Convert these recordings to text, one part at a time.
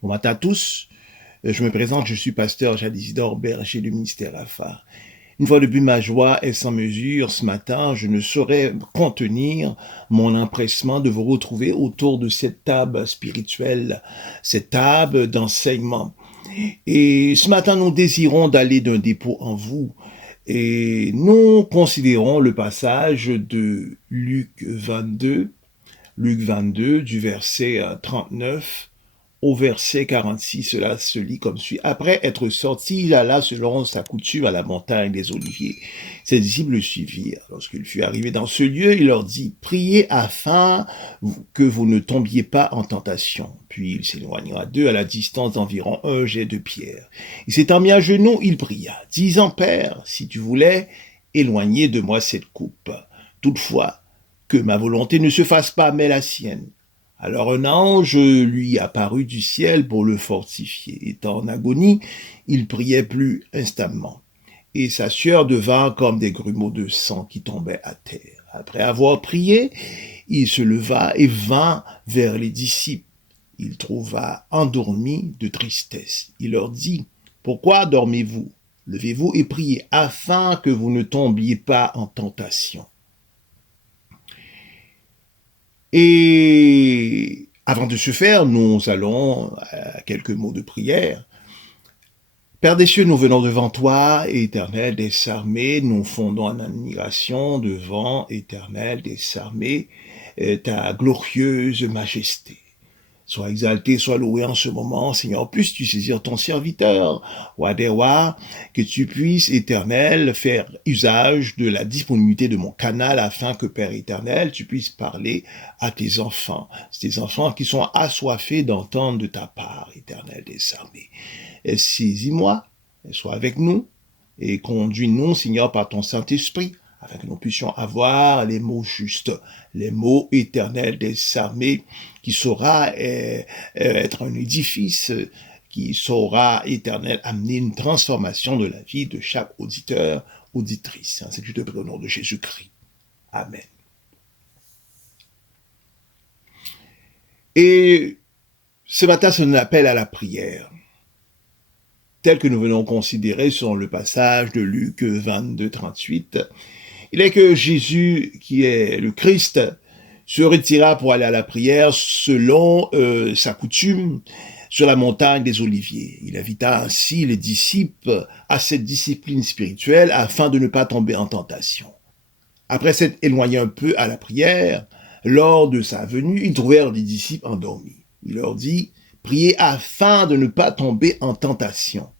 Bon matin à tous. Je me présente, je suis pasteur Jadisidor Berger du ministère AFA. Une fois de plus, ma joie est sans mesure. Ce matin, je ne saurais contenir mon empressement de vous retrouver autour de cette table spirituelle, cette table d'enseignement. Et ce matin, nous désirons d'aller d'un dépôt en vous. Et nous considérons le passage de Luc 22, du verset 39 au verset 46, cela se lit comme suit. Après être sorti, il alla selon sa coutume à la montagne des Oliviers. Ses disciples le suivirent. Lorsqu'il fut arrivé dans ce lieu, il leur dit, priez afin que vous ne tombiez pas en tentation. Puis il s'éloigna d'eux à la distance d'environ un jet de pierre. Il s'étant mis à genoux, il pria, disant, Père, si tu voulais, éloigner de moi cette coupe. Toutefois, que ma volonté ne se fasse pas, mais la sienne. Alors un ange lui apparut du ciel pour le fortifier. Étant en agonie, il priait plus instamment. Et sa sueur devint comme des grumeaux de sang qui tombaient à terre. Après avoir prié, il se leva et vint vers les disciples. Il trouva endormis de tristesse. Il leur dit, « Pourquoi dormez-vous? Levez-vous et priez, afin que vous ne tombiez pas en tentation. » Et avant de se faire, nous allons à quelques mots de prière. Père des cieux, nous venons devant toi, Éternel des armées, nous fondons en admiration devant, Éternel des armées, ta glorieuse majesté. Sois exalté, sois loué en ce moment, Seigneur. Puisses-tu saisir ton serviteur, roi des rois, que tu puisses, Éternel, faire usage de la disponibilité de mon canal afin que, Père éternel, tu puisses parler à tes enfants qui sont assoiffés d'entendre de ta part, Éternel des armées. Saisis-moi, sois avec nous et conduis-nous, Seigneur, par ton Saint-Esprit, afin que nous puissions avoir les mots justes, les mots éternels des armées, qui saura être un édifice, qui saura, éternel, amener une transformation de la vie de chaque auditeur, auditrice. C'est que je te prie au nom de Jésus-Christ. Amen. Et ce matin, c'est un appel à la prière, tel que nous venons considérer sur le passage de Luc 22, 38. Il est que Jésus, qui est le Christ, se retira pour aller à la prière selon sa coutume sur la montagne des Oliviers. Il invita ainsi les disciples à cette discipline spirituelle afin de ne pas tomber en tentation. Après s'être éloigné un peu à la prière, lors de sa venue, ils trouvèrent les disciples endormis. Il leur dit, « Priez afin de ne pas tomber en tentation. »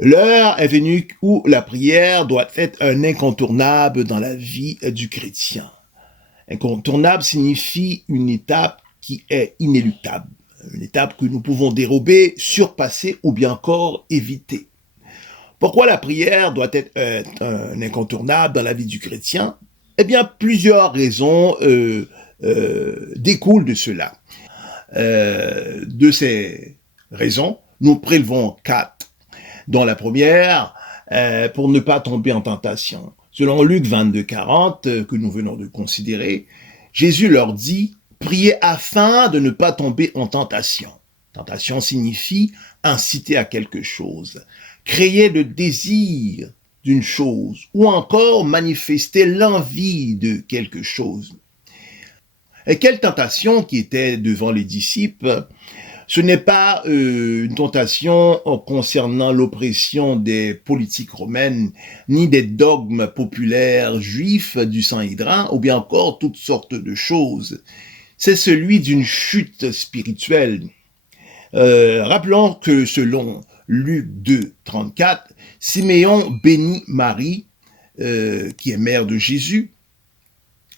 L'heure est venue où la prière doit être un incontournable dans la vie du chrétien. Incontournable signifie une étape qui est inéluctable, une étape que nous pouvons dérober, surpasser ou bien encore éviter. Pourquoi la prière doit être un incontournable dans la vie du chrétien? Eh bien, plusieurs raisons découlent de cela. De ces raisons, nous prélevons 4. Dont la première, pour ne pas tomber en tentation. Selon Luc 22, 40, que nous venons de considérer, Jésus leur dit, « Priez afin de ne pas tomber en tentation. » Tentation signifie inciter à quelque chose, créer le désir d'une chose, ou encore manifester l'envie de quelque chose. Et quelle tentation qui était devant les disciples? Ce n'est pas une tentation concernant l'oppression des politiques romaines, ni des dogmes populaires juifs du Sanhédrin, ou bien encore toutes sortes de choses. C'est celui d'une chute spirituelle. Rappelons que selon Luc 2, 34, Siméon bénit Marie, qui est mère de Jésus,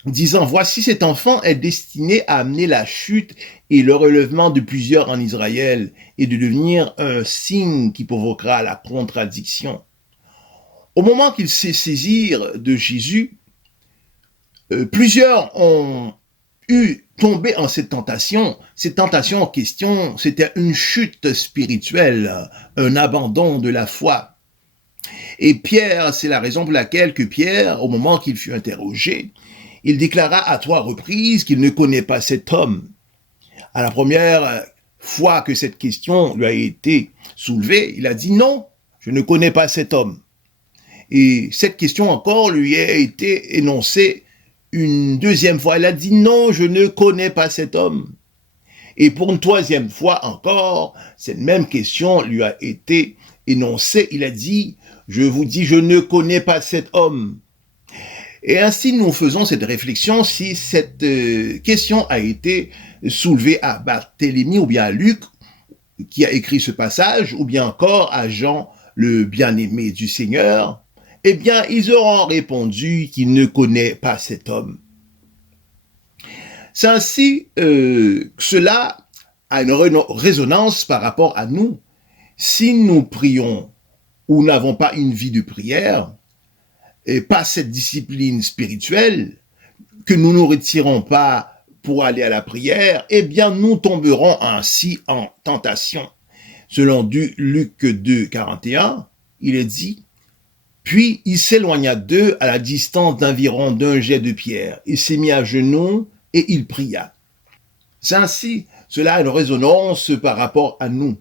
disant, « Voici cet enfant est destiné à amener la chute et le relèvement de plusieurs en Israël et de devenir un signe qui provoquera la contradiction. » Au moment qu'ils se saisirent de Jésus, plusieurs ont tombé en cette tentation. Cette tentation en question, c'était une chute spirituelle, un abandon de la foi. Et Pierre, c'est la raison pour laquelle que Pierre, au moment qu'il fut interrogé, il déclara à 3 reprises qu'il ne connaît pas cet homme. À la première fois que cette question lui a été soulevée, il a dit non, je ne connais pas cet homme. Et cette question encore lui a été énoncée une deuxième fois. Il a dit non, je ne connais pas cet homme. Et pour une troisième fois encore, cette même question lui a été énoncée. Il a dit, je vous dis, je ne connais pas cet homme. Et ainsi, nous faisons cette réflexion si cette question a été soulevée à Barthélemy ou bien à Luc, qui a écrit ce passage, ou bien encore à Jean, le bien-aimé du Seigneur. Eh bien, ils auront répondu qu'ils ne connaissent pas cet homme. C'est ainsi cela a une résonance par rapport à nous. Si nous prions ou n'avons pas une vie de prière, et pas cette discipline spirituelle, que nous ne retirons pas pour aller à la prière, eh bien nous tomberons ainsi en tentation. Selon Luc 2, 41, il est dit, « Puis il s'éloigna d'eux à la distance d'environ d'un jet de pierre. Il s'est mis à genoux et il pria. » C'est ainsi, cela a une résonance par rapport à nous.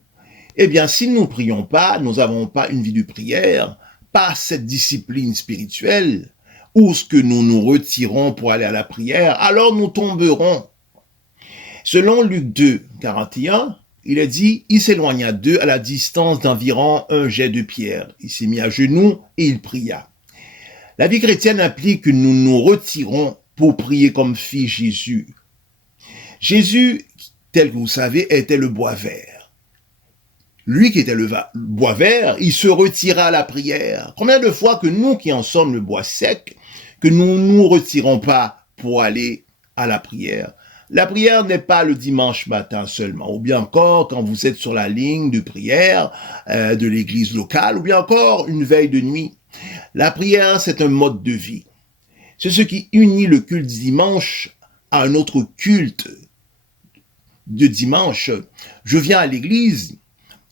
Eh bien, si nous ne prions pas, nous n'avons pas une vie de prière, pas cette discipline spirituelle, ou ce que nous nous retirons pour aller à la prière, alors nous tomberons. Selon Luc 2, 41, il est dit, il s'éloigna d'eux à la distance d'environ un jet de pierre. Il s'est mis à genoux et il pria. La vie chrétienne implique que nous nous retirons pour prier comme fit Jésus. Jésus, tel que vous savez, était le bois vert. Lui qui était le bois vert, il se retira à la prière. Combien de fois que nous qui en sommes le bois sec, que nous ne nous retirons pas pour aller à la prière. La prière n'est pas le dimanche matin seulement, ou bien encore quand vous êtes sur la ligne de prière de l'église locale, ou bien encore une veille de nuit. La prière, c'est un mode de vie. C'est ce qui unit le culte du dimanche à un autre culte de dimanche. Je viens à l'église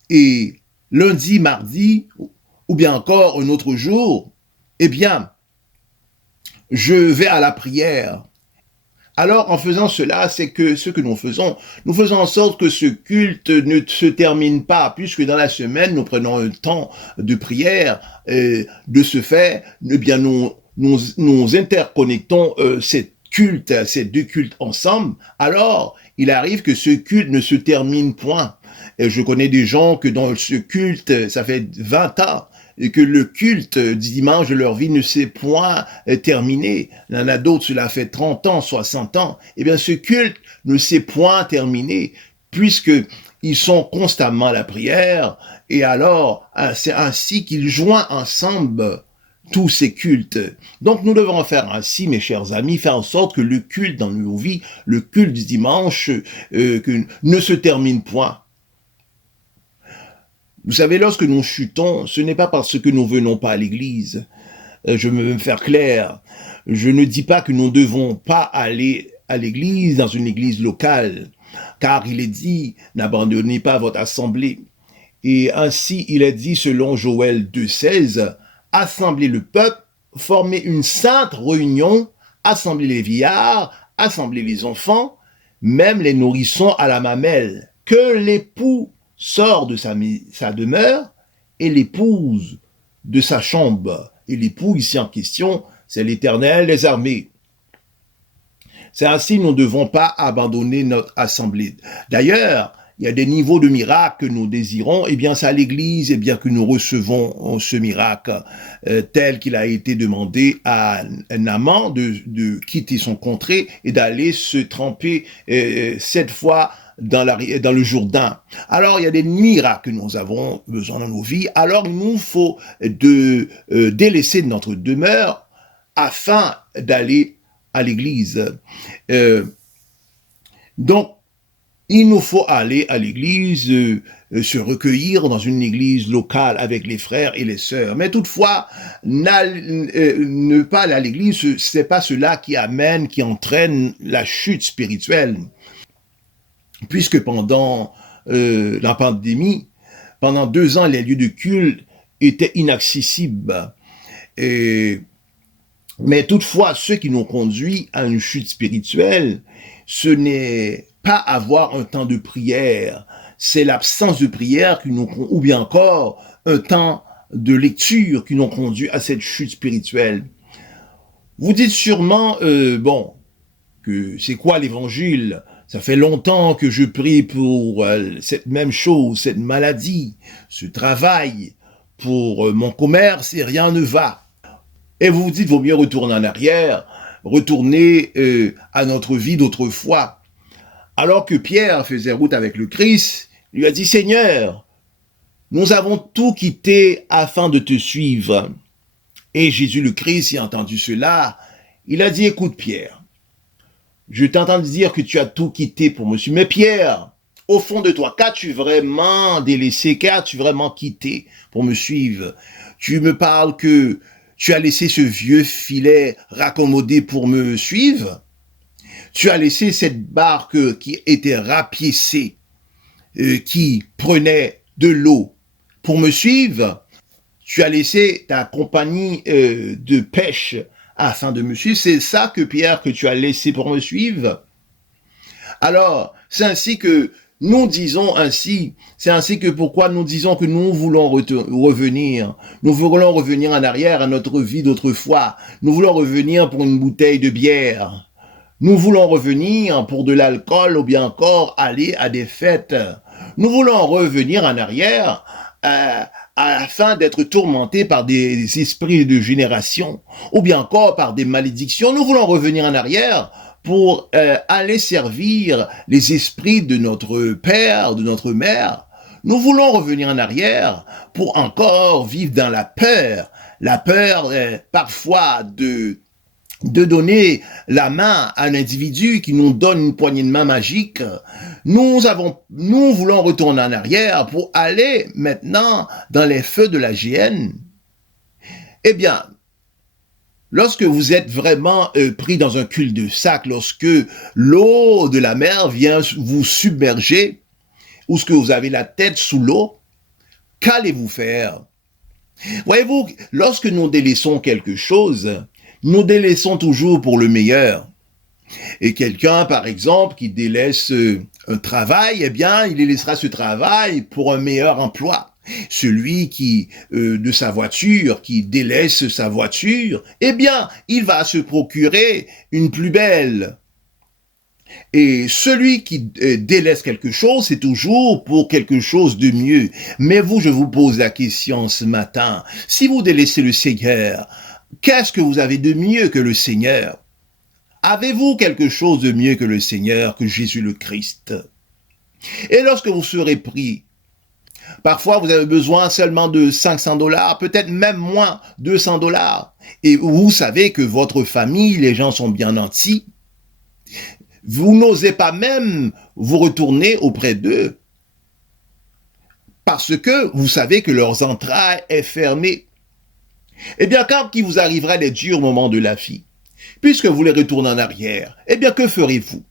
et lundi, mardi, ou bien encore un autre jour, eh bien, je vais à la prière. Alors, en faisant cela, c'est que ce que nous faisons en sorte que ce culte ne se termine pas, puisque dans la semaine, nous prenons un temps de prière. De ce fait, eh bien, nous interconnectons ces deux cultes ensemble. Alors, il arrive que ce culte ne se termine point. Et je connais des gens que dans ce culte, ça fait 20 ans, et que le culte du dimanche de leur vie ne s'est point terminé. Il y en a d'autres, cela fait 30 ans, 60 ans. Eh bien, ce culte ne s'est point terminé, puisque ils sont constamment à la prière, et alors, c'est ainsi qu'ils joignent ensemble tous ces cultes. Donc, nous devons faire ainsi, mes chers amis, faire en sorte que le culte dans nos vies, le culte du dimanche, ne se termine point. Vous savez, lorsque nous chutons, ce n'est pas parce que nous venons pas à l'église. Je veux me faire clair. Je ne dis pas que nous ne devons pas aller à l'église, dans une église locale, car il est dit, n'abandonnez pas votre assemblée. Et ainsi, il est dit, selon Joël 2,16, assembler le peuple, former une sainte réunion, assembler les vieillards, assembler les enfants, même les nourrissons à la mamelle, que l'époux sort de sa demeure et l'épouse de sa chambre. Et l'époux ici en question, c'est l'Éternel des armées. C'est ainsi, nous ne devons pas abandonner notre assemblée. D'ailleurs, il y a des niveaux de miracles que nous désirons, et bien c'est à l'église, et bien que nous recevons ce miracle tel qu'il a été demandé à Naaman de quitter son contrée et d'aller se tremper 7 fois dans le Jourdain. Alors, il y a des miracles que nous avons besoin dans nos vies. Alors, il nous faut délaisser notre demeure afin d'aller à l'église. Donc, il nous faut aller à l'église, se recueillir dans une église locale avec les frères et les sœurs. Mais toutefois, ne pas aller à l'église, c'est pas cela qui entraîne la chute spirituelle. Puisque pendant la pandémie, pendant 2 ans, les lieux de culte étaient inaccessibles. Mais toutefois, ce qui nous conduit à une chute spirituelle, ce n'est pas avoir un temps de prière. C'est l'absence de prière ou bien encore un temps de lecture qui nous conduit à cette chute spirituelle. Vous dites sûrement, que c'est quoi l'évangile? Ça fait longtemps que je prie pour cette même chose, cette maladie, ce travail, pour mon commerce et rien ne va. Et vous vous dites, vaut mieux retourner en arrière, retourner à notre vie d'autrefois. Alors que Pierre faisait route avec le Christ, il lui a dit, Seigneur, nous avons tout quitté afin de te suivre. Et Jésus le Christ, ayant entendu cela, il a dit, écoute Pierre, je t'entends dire que tu as tout quitté pour me suivre. Mais Pierre, au fond de toi, qu'as-tu vraiment délaissé, qu'as-tu vraiment quitté pour me suivre? Tu me parles que tu as laissé ce vieux filet raccommodé pour me suivre? Tu as laissé cette barque qui était rapiécée, qui prenait de l'eau pour me suivre? Tu as laissé ta compagnie de pêche afin de me suivre? C'est ça que Pierre, que tu as laissé pour me suivre? Alors, c'est ainsi que nous disons ainsi, c'est ainsi que pourquoi nous disons que nous voulons revenir. Nous voulons revenir en arrière à notre vie d'autrefois. Nous voulons revenir pour une bouteille de bière. Nous voulons revenir pour de l'alcool ou bien encore aller à des fêtes. Nous voulons revenir en arrière afin d'être tourmentés par des esprits de génération ou bien encore par des malédictions. Nous voulons revenir en arrière pour aller servir les esprits de notre père, de notre mère. Nous voulons revenir en arrière pour encore vivre dans la peur parfois de donner la main à un individu qui nous donne une poignée de main magique. Nous voulons retourner en arrière pour aller maintenant dans les feux de la géhenne. Eh bien, lorsque vous êtes vraiment pris dans un cul-de-sac, lorsque l'eau de la mer vient vous submerger, ou que vous avez la tête sous l'eau, qu'allez-vous faire? Voyez-vous, lorsque nous délaissons quelque chose, nous délaissons toujours pour le meilleur. Et quelqu'un, par exemple, qui délaisse un travail, eh bien, il laissera ce travail pour un meilleur emploi. Celui qui, de sa voiture, qui délaisse sa voiture, eh bien, il va se procurer une plus belle. Et celui qui délaisse quelque chose, c'est toujours pour quelque chose de mieux. Mais vous, je vous pose la question ce matin, si vous délaissez le Seigneur, qu'est-ce que vous avez de mieux que le Seigneur? Avez-vous quelque chose de mieux que le Seigneur, que Jésus le Christ? Et lorsque vous serez pris, parfois vous avez besoin seulement de $500, peut-être même moins, $200. Et vous savez que votre famille, les gens sont bien nantis. Vous n'osez pas même vous retourner auprès d'eux parce que vous savez que leurs entrailles est fermée. Eh bien, quand il vous arrivera les durs moments de la vie, puisque vous les retournez en arrière, eh bien, que ferez-vous?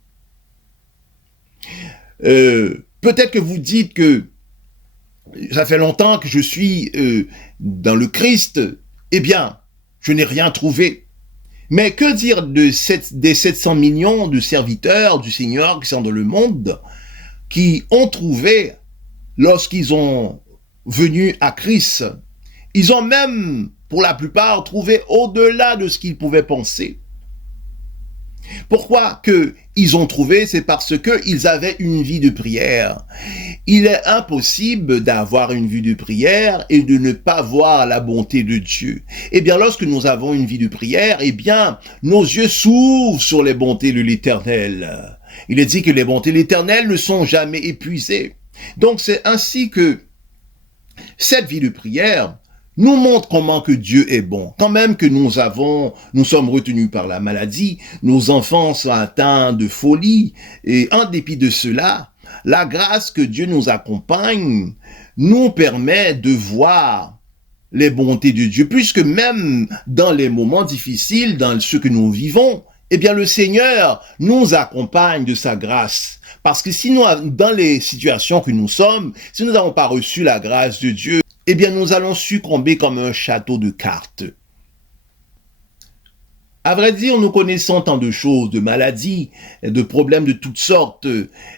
Peut-être que vous dites que ça fait longtemps que je suis dans le Christ, eh bien, je n'ai rien trouvé. Mais que dire des 700 millions de serviteurs du Seigneur qui sont dans le monde, qui ont trouvé, lorsqu'ils ont venu à Christ, ils ont même, pour la plupart, trouvé au-delà de ce qu'ils pouvaient penser. Pourquoi qu'ils ont trouvé? C'est parce qu'ils avaient une vie de prière. Il est impossible d'avoir une vie de prière et de ne pas voir la bonté de Dieu. Eh bien, lorsque nous avons une vie de prière, eh bien, nos yeux s'ouvrent sur les bontés de l'Éternel. Il est dit que les bontés de l'Éternel ne sont jamais épuisées. Donc, c'est ainsi que cette vie de prière nous montre comment que Dieu est bon. Quand même que nous sommes retenus par la maladie, nos enfants sont atteints de folie, et en dépit de cela, la grâce que Dieu nous accompagne nous permet de voir les bontés de Dieu, puisque même dans les moments difficiles, dans ce que nous vivons, eh bien le Seigneur nous accompagne de sa grâce. Parce que si nous, dans les situations que nous sommes, si nous n'avons pas reçu la grâce de Dieu, eh bien nous allons succomber comme un château de cartes. À vrai dire, nous connaissons tant de choses, de maladies, de problèmes de toutes sortes,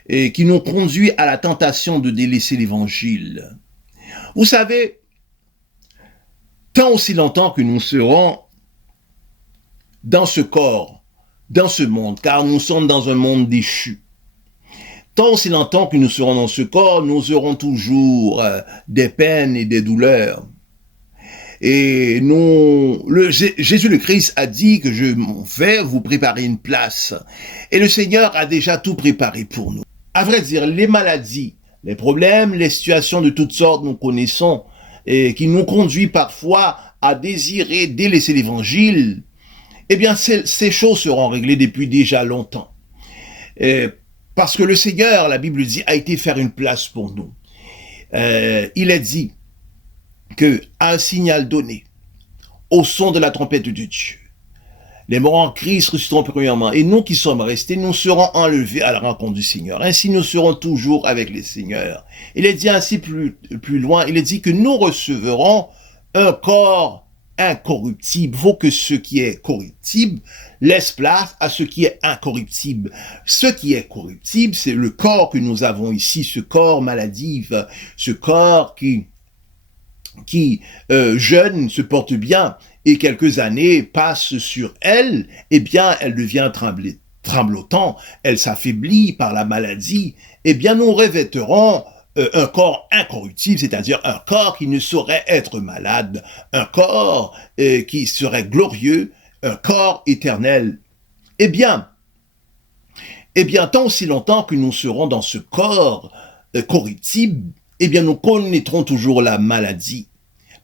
et qui nous conduisent à la tentation de délaisser l'évangile. Vous savez, tant aussi longtemps que nous serons dans ce corps, dans ce monde, car nous sommes dans un monde déchu, tant aussi longtemps que nous serons dans ce corps, nous aurons toujours des peines et des douleurs. Et Jésus le Christ a dit que je m'en vais vous préparer une place. Et le Seigneur a déjà tout préparé pour nous. À vrai dire, les maladies, les problèmes, les situations de toutes sortes nous connaissons et qui nous conduisent parfois à désirer délaisser l'évangile, eh bien, ces choses seront réglées depuis déjà longtemps. Parce que le Seigneur, la Bible dit, a été faire une place pour nous. Il est dit que à un signal donné, au son de la trompette de Dieu, les morts en Christ ressusciteront premièrement, et nous qui sommes restés, nous serons enlevés à la rencontre du Seigneur. Ainsi, nous serons toujours avec les Seigneurs. Il est dit ainsi plus loin, il est dit que nous recevrons un corps incorruptible. Il faut que ce qui est corruptible laisse place à ce qui est incorruptible. Ce qui est corruptible, c'est le corps que nous avons ici, ce corps maladif, ce corps qui jeune, se porte bien, et quelques années passent sur elle, eh bien, elle devient tremblotant, elle s'affaiblit par la maladie, eh bien, nous revêterons un corps incorruptible, c'est-à-dire un corps qui ne saurait être malade, un corps qui serait glorieux, un corps éternel. Eh bien, tant aussi longtemps que nous serons dans ce corps corruptible, eh bien, nous connaîtrons toujours la maladie,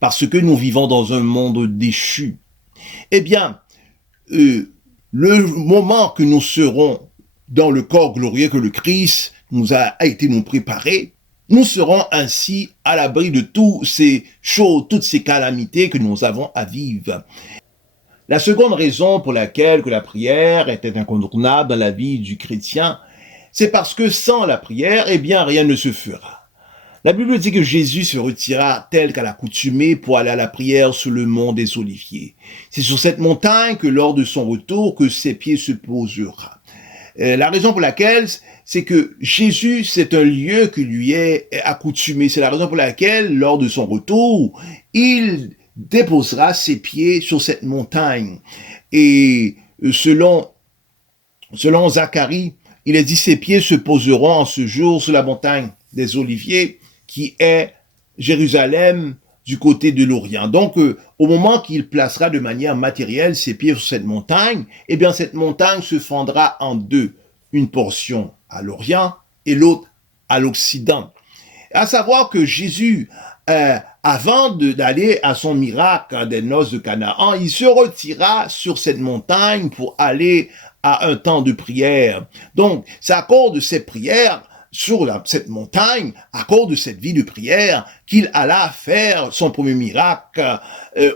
parce que nous vivons dans un monde déchu. Eh bien, le moment que nous serons dans le corps glorieux que le Christ a été nous préparé, nous serons ainsi à l'abri de toutes ces choses, toutes ces calamités que nous avons à vivre. La seconde raison pour laquelle que la prière était incontournable dans la vie du chrétien, c'est parce que sans la prière, eh bien, rien ne se fera. La Bible dit que Jésus se retira tel qu'à l'accoutumée pour aller à la prière sur le mont des Oliviers. C'est sur cette montagne que lors de son retour que ses pieds se posera. La raison pour laquelle, c'est que Jésus, c'est un lieu qui lui est accoutumé. C'est la raison pour laquelle, lors de son retour, il déposera ses pieds sur cette montagne. Et selon Zacharie, il est dit, ses pieds se poseront en ce jour sur la montagne des Oliviers, qui est Jérusalem du côté de l'Orient. Donc, au moment qu'il placera de manière matérielle ses pieds sur cette montagne, eh bien, cette montagne se fendra en deux. Une portion à l'Orient et l'autre à l'Occident. À savoir que Jésus, avant d'aller à son miracle des noces de Canaan, il se retira sur cette montagne pour aller à un temps de prière. Donc, c'est à cause de ces prières sur cette montagne, à cause de cette vie de prière, qu'il alla faire son premier miracle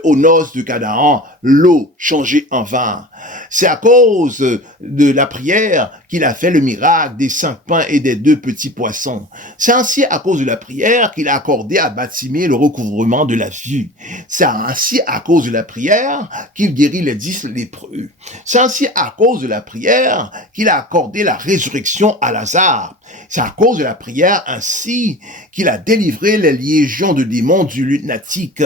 aux noces de Canaan, l'eau changée en vin. C'est à cause de la prière qu'il a fait le miracle des 5 pains et des 2 petits poissons. C'est ainsi à cause de la prière qu'il a accordé à Bartimée le recouvrement de la vue. C'est ainsi à cause de la prière qu'il guérit les 10 lépreux. C'est ainsi à cause de la prière qu'il a accordé la résurrection à Lazare. C'est à cause de la prière ainsi qu'il a délivré les légions de démons du lunatique.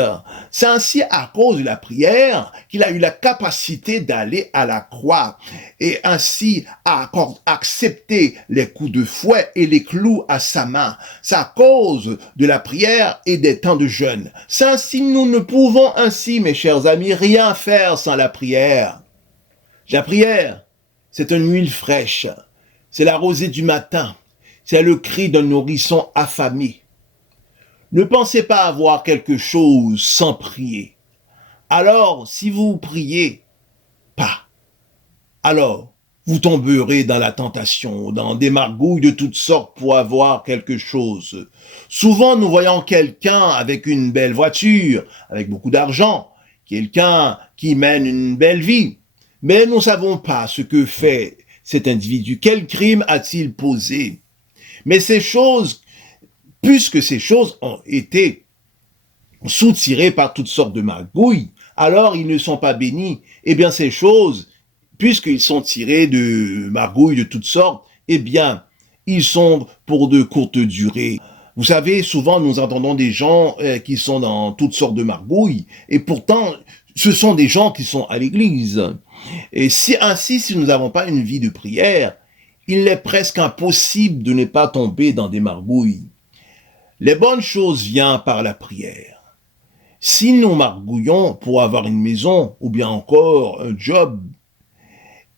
C'est ainsi à cause de la prière qu'il a eu la capacité d'aller à la croix et ainsi à accepter les coups de fouet et les clous à sa main. C'est à cause de la prière et des temps de jeûne. C'est ainsi, nous ne pouvons ainsi, mes chers amis, rien faire sans la prière. La prière, c'est une huile fraîche, c'est la rosée du matin, c'est le cri d'un nourrisson affamé. Ne pensez pas avoir quelque chose sans prier. Alors, si vous priez pas, alors vous tomberez dans la tentation, dans des magouilles de toutes sortes pour avoir quelque chose. Souvent, nous voyons quelqu'un avec une belle voiture, avec beaucoup d'argent, quelqu'un qui mène une belle vie, mais nous ne savons pas ce que fait cet individu. Quel crime a-t-il posé? Mais ces choses, puisque ces choses ont été soutirées par toutes sortes de magouilles, alors ils ne sont pas bénis. Eh bien, ces choses, puisqu'ils sont tirés de magouilles de toutes sortes, eh bien, ils sont pour de courtes durées. Vous savez, souvent nous entendons des gens qui sont dans toutes sortes de magouilles, et pourtant, ce sont des gens qui sont à l'église. Et si nous n'avons pas une vie de prière, il est presque impossible de ne pas tomber dans des magouilles. Les bonnes choses viennent par la prière. Si nous margouillons pour avoir une maison ou bien encore un job,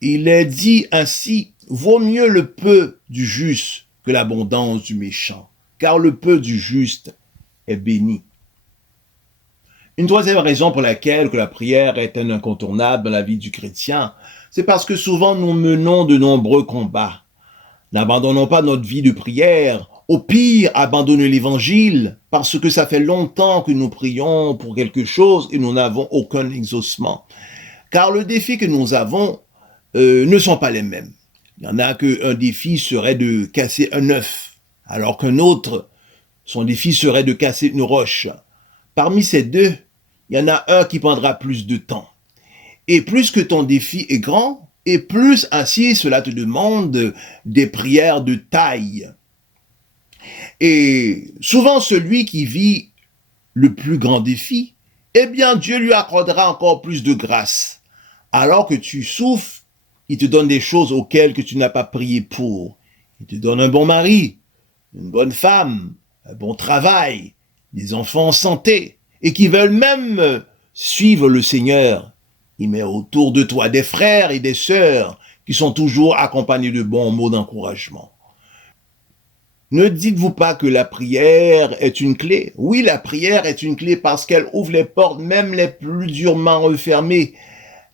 il est dit ainsi, vaut mieux le peu du juste que l'abondance du méchant, car le peu du juste est béni. Une troisième raison pour laquelle que la prière est un incontournable dans la vie du chrétien, c'est parce que souvent nous menons de nombreux combats. N'abandonnons pas notre vie de prière. Au pire, abandonnez l'évangile, parce que ça fait longtemps que nous prions pour quelque chose et nous n'avons aucun exaucement. Car le défi que nous avons ne sont pas les mêmes. Il y en a qu'un défi serait de casser un œuf, alors qu'un autre, son défi serait de casser une roche. Parmi ces deux, il y en a un qui prendra plus de temps. Et plus que ton défi est grand, et plus ainsi cela te demande des prières de taille. Et souvent celui qui vit le plus grand défi, eh bien Dieu lui accordera encore plus de grâce. Alors que tu souffres, il te donne des choses auxquelles que tu n'as pas prié pour. Il te donne un bon mari, une bonne femme, un bon travail, des enfants en santé, et qui veulent même suivre le Seigneur. Il met autour de toi des frères et des sœurs qui sont toujours accompagnés de bons mots d'encouragement. Ne dites-vous pas que la prière est une clé? Oui, la prière est une clé parce qu'elle ouvre les portes, même les plus durement refermées.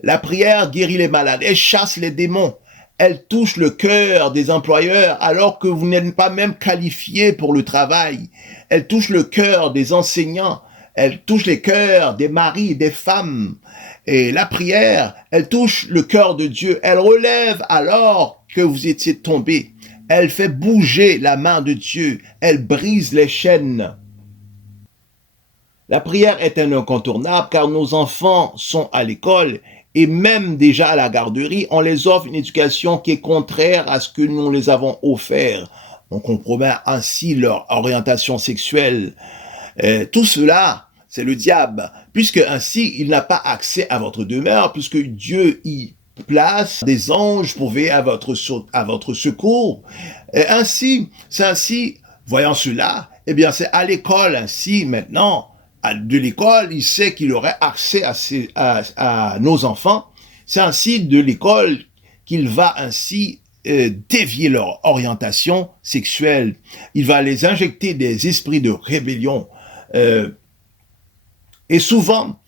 La prière guérit les malades, elle chasse les démons, elle touche le cœur des employeurs alors que vous n'êtes pas même qualifié pour le travail. Elle touche le cœur des enseignants, elle touche les cœurs des maris, des femmes. Et la prière, elle touche le cœur de Dieu, elle relève alors que vous étiez tombé. Elle fait bouger la main de Dieu, elle brise les chaînes. La prière est un incontournable car nos enfants sont à l'école et même déjà à la garderie, on les offre une éducation qui est contraire à ce que nous les avons offert. On compromet ainsi leur orientation sexuelle. Tout cela, c'est le diable, puisque ainsi il n'a pas accès à votre demeure, puisque Dieu y place des anges pour veiller à votre secours. Et ainsi, voyant cela, eh bien c'est à l'école ainsi maintenant, de l'école, il sait qu'il aurait accès à nos enfants. C'est ainsi de l'école qu'il va ainsi dévier leur orientation sexuelle. Il va les injecter des esprits de rébellion. Et souvent,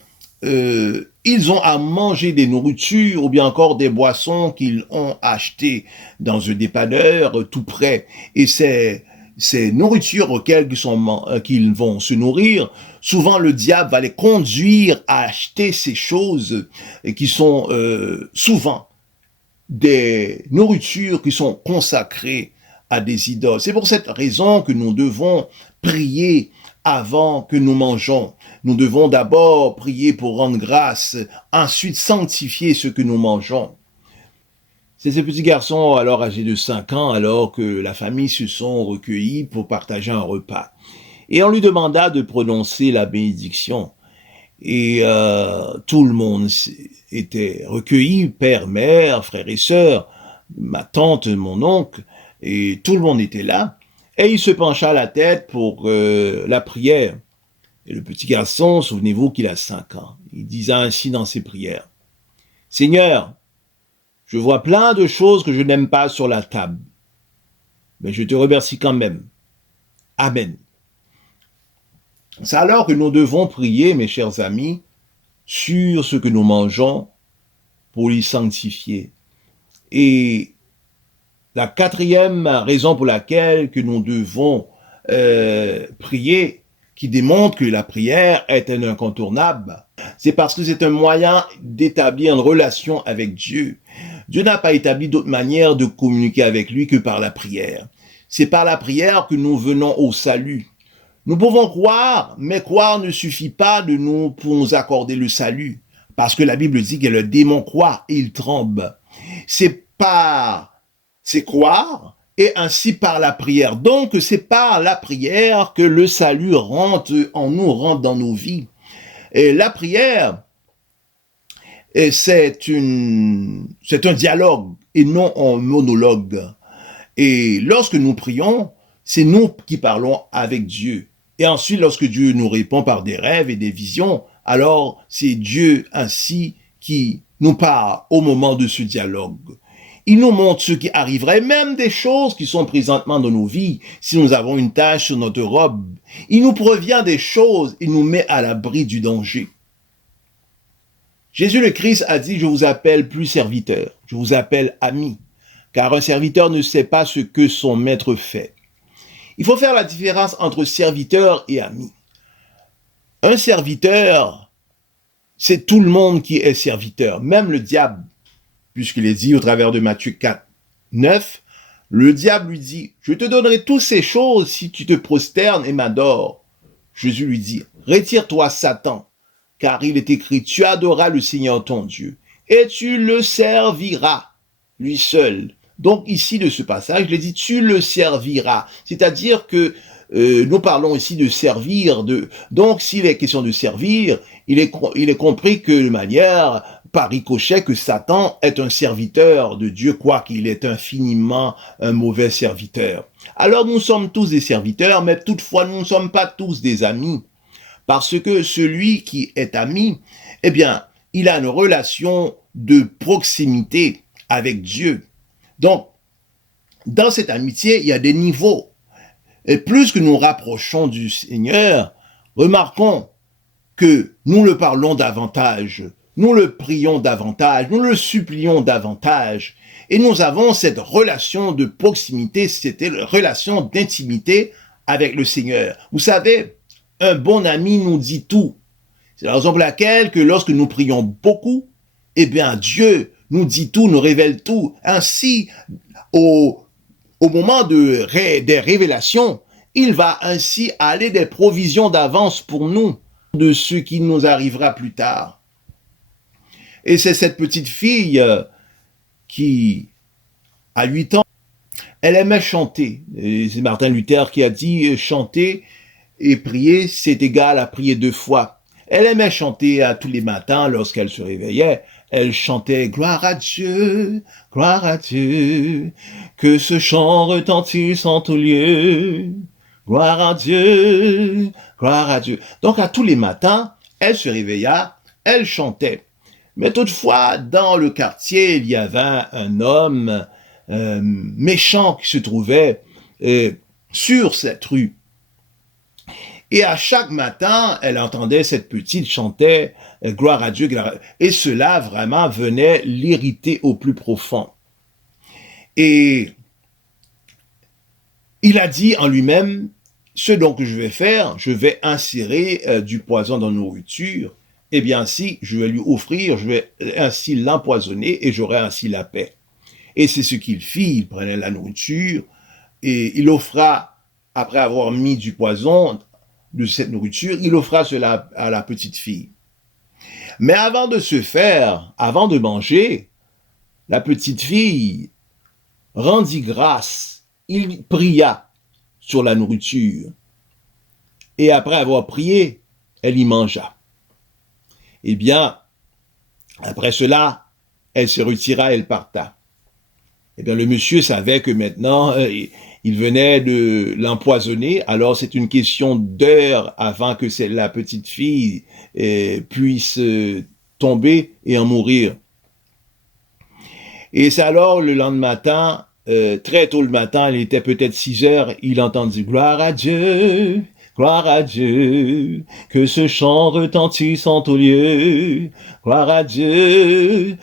ils ont à manger des nourritures ou bien encore des boissons qu'ils ont achetées dans un dépanneur tout près. Et ces nourritures auxquelles qu'ils vont se nourrir, souvent le diable va les conduire à acheter ces choses qui sont souvent des nourritures qui sont consacrées à des idoles. C'est pour cette raison que nous devons prier avant que nous mangeons. Nous devons d'abord prier pour rendre grâce, ensuite sanctifier ce que nous mangeons. C'est ces petits garçons, alors âgés de 5 ans, alors que la famille se sont recueillis pour partager un repas. Et on lui demanda de prononcer la bénédiction. Et tout le monde était recueilli, père, mère, frères et sœurs, ma tante, mon oncle, et tout le monde était là. Et il se pencha la tête pour la prière. Et le petit garçon, souvenez-vous qu'il a 5 ans, il disait ainsi dans ses prières. « Seigneur, je vois plein de choses que je n'aime pas sur la table, mais je te remercie quand même. Amen. » C'est alors que nous devons prier, mes chers amis, sur ce que nous mangeons pour les sanctifier. Et la quatrième raison pour laquelle que nous devons prier, qui démontre que la prière est un incontournable, c'est parce que c'est un moyen d'établir une relation avec Dieu. Dieu n'a pas établi d'autre manière de communiquer avec lui que par la prière. C'est par la prière que nous venons au salut. Nous pouvons croire, mais croire ne suffit pas pour nous accorder le salut. Parce que la Bible dit que le démon croit et il tremble. c'est croire, et ainsi par la prière. Donc, c'est par la prière que le salut rentre en nous, rentre dans nos vies. Et la prière, c'est un dialogue et non un monologue. Et lorsque nous prions, c'est nous qui parlons avec Dieu. Et ensuite, lorsque Dieu nous répond par des rêves et des visions, alors c'est Dieu ainsi qui nous parle au moment de ce dialogue. Il nous montre ce qui arriverait, même des choses qui sont présentement dans nos vies. Si nous avons une tache sur notre robe, il nous provient des choses et nous met à l'abri du danger. Jésus le Christ a dit, je vous appelle plus serviteur, je vous appelle ami, car un serviteur ne sait pas ce que son maître fait. Il faut faire la différence entre serviteur et ami. Un serviteur, c'est tout le monde qui est serviteur, même le diable, puisqu'il est dit au travers de Matthieu 4, 9, le diable lui dit, je te donnerai toutes ces choses si tu te prosternes et m'adores. Jésus lui dit, retire-toi Satan, car il est écrit, tu adoreras le Seigneur ton Dieu, et tu le serviras, lui seul. Donc ici, de ce passage, il est dit, tu le serviras. C'est-à-dire que nous parlons ici de servir. Donc s'il est question de servir, il est compris que de manière par ricochet que Satan est un serviteur de Dieu, quoiqu'il est infiniment un mauvais serviteur. Alors nous sommes tous des serviteurs, mais toutefois nous ne sommes pas tous des amis. Parce que celui qui est ami, eh bien, il a une relation de proximité avec Dieu. Donc, dans cette amitié, il y a des niveaux. Et plus que nous rapprochons du Seigneur, remarquons que nous le parlons davantage, nous le prions davantage, nous le supplions davantage. Et nous avons cette relation de proximité, cette relation d'intimité avec le Seigneur. Vous savez, un bon ami nous dit tout. C'est la raison pour laquelle que lorsque nous prions beaucoup, eh bien Dieu nous dit tout, nous révèle tout. Ainsi, au moment des révélations, il va ainsi aller des provisions d'avance pour nous, de ce qui nous arrivera plus tard. Et c'est cette petite fille qui, à 8 ans, elle aimait chanter. Et c'est Martin Luther qui a dit chanter et prier, c'est égal à prier 2 fois. Elle aimait chanter à tous les matins lorsqu'elle se réveillait. Elle chantait « Gloire à Dieu, que ce chant retentisse en tout lieu. Gloire à Dieu, gloire à Dieu. » Donc à tous les matins, elle se réveilla, elle chantait. Mais toutefois, dans le quartier, il y avait un homme méchant qui se trouvait sur cette rue. Et à chaque matin, elle entendait cette petite chanter gloire à Dieu, et cela vraiment venait l'irriter au plus profond. Et il a dit en lui-même, ce donc que je vais faire, je vais insérer du poison dans la nourriture, et bien si je vais lui offrir, je vais ainsi l'empoisonner et j'aurai ainsi la paix. Et c'est ce qu'il fit, il prenait la nourriture et il offra, après avoir mis du poison de cette nourriture, il offra cela à la petite fille. Mais avant de se faire, avant de manger, la petite fille rendit grâce, il pria sur la nourriture. Et après avoir prié, elle y mangea. Eh bien, après cela, elle se retira, elle parta. Eh bien, le monsieur savait que maintenant, il venait de l'empoisonner, alors c'est une question d'heures avant que la petite fille puisse tomber et en mourir. Et c'est alors le lendemain matin, très tôt le matin, il était peut-être 6 heures, il entendit « Gloire à Dieu, que ce chant retentisse en tout lieu, gloire à Dieu. »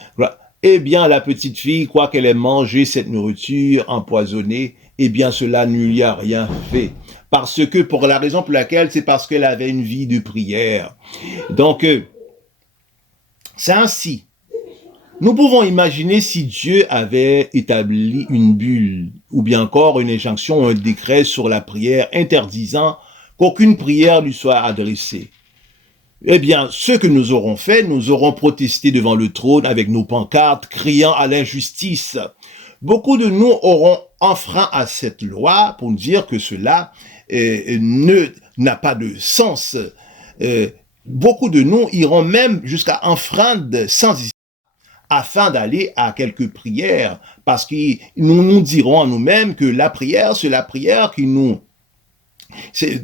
Eh bien, la petite fille, quoiqu'elle ait mangé cette nourriture empoisonnée, eh bien, cela ne lui a rien fait. Parce que, pour la raison pour laquelle, c'est parce qu'elle avait une vie de prière. Donc, c'est ainsi. Nous pouvons imaginer si Dieu avait établi une bulle, ou bien encore une injonction, un décret sur la prière interdisant qu'aucune prière lui soit adressée. Eh bien, ce que nous aurons fait, nous aurons protesté devant le trône avec nos pancartes, criant à l'injustice. Beaucoup de nous auront enfreint à cette loi pour dire que cela n'a pas de sens. Beaucoup de nous iront même jusqu'à enfreindre sans afin d'aller à quelques prières, parce que nous dirons à nous-mêmes que la prière, c'est la prière qui nous...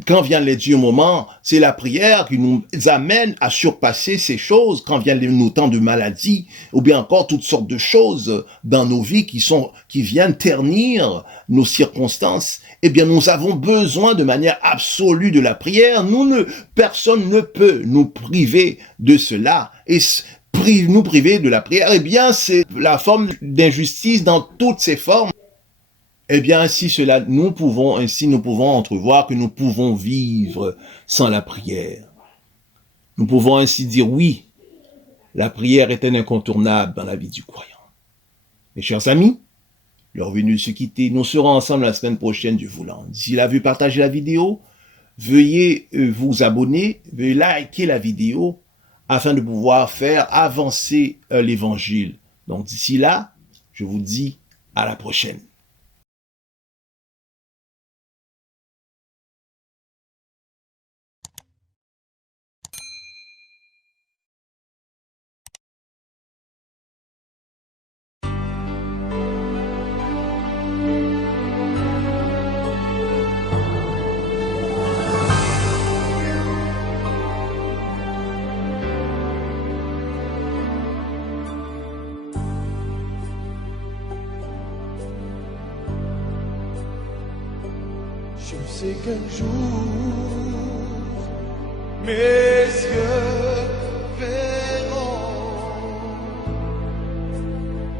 Quand vient les durs moments, c'est la prière qui nous amène à surpasser ces choses, quand viennent nos temps de maladie, ou bien encore toutes sortes de choses dans nos vies qui viennent ternir nos circonstances. Eh bien, nous avons besoin de manière absolue de la prière. Personne ne peut nous priver de cela. Et nous priver de la prière, eh bien, c'est la forme d'injustice dans toutes ses formes. Eh bien, ainsi nous pouvons entrevoir que nous pouvons vivre sans la prière. Nous pouvons ainsi dire oui, la prière est un incontournable dans la vie du croyant. Mes chers amis, l'heure venue de se quitter, nous serons ensemble la semaine prochaine, Dieu voulant. D'ici là, veuillez partager la vidéo, veuillez vous abonner, veuillez liker la vidéo afin de pouvoir faire avancer l'évangile. Donc d'ici là, je vous dis à la prochaine. Je sais qu'un jour, mes yeux verront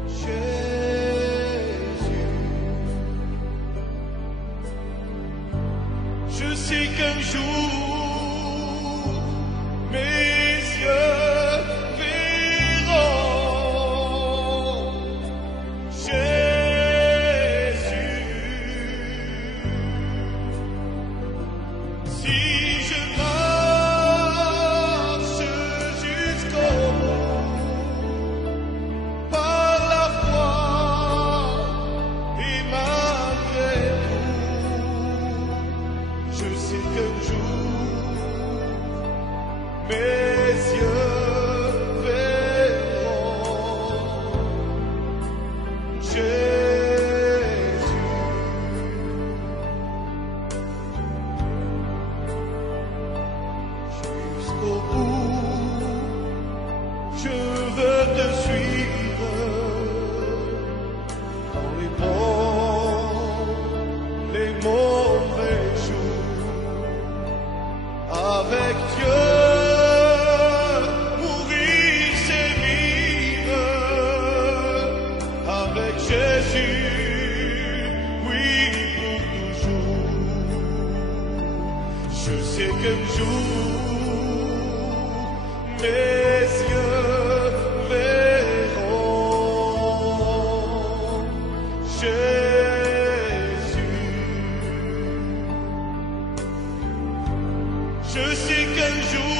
Jésus. Je sais qu'un jour, mes yeux verront Jésus. Je sais qu'un jour, mes yeux verront Jésus. Je sais qu'un jour,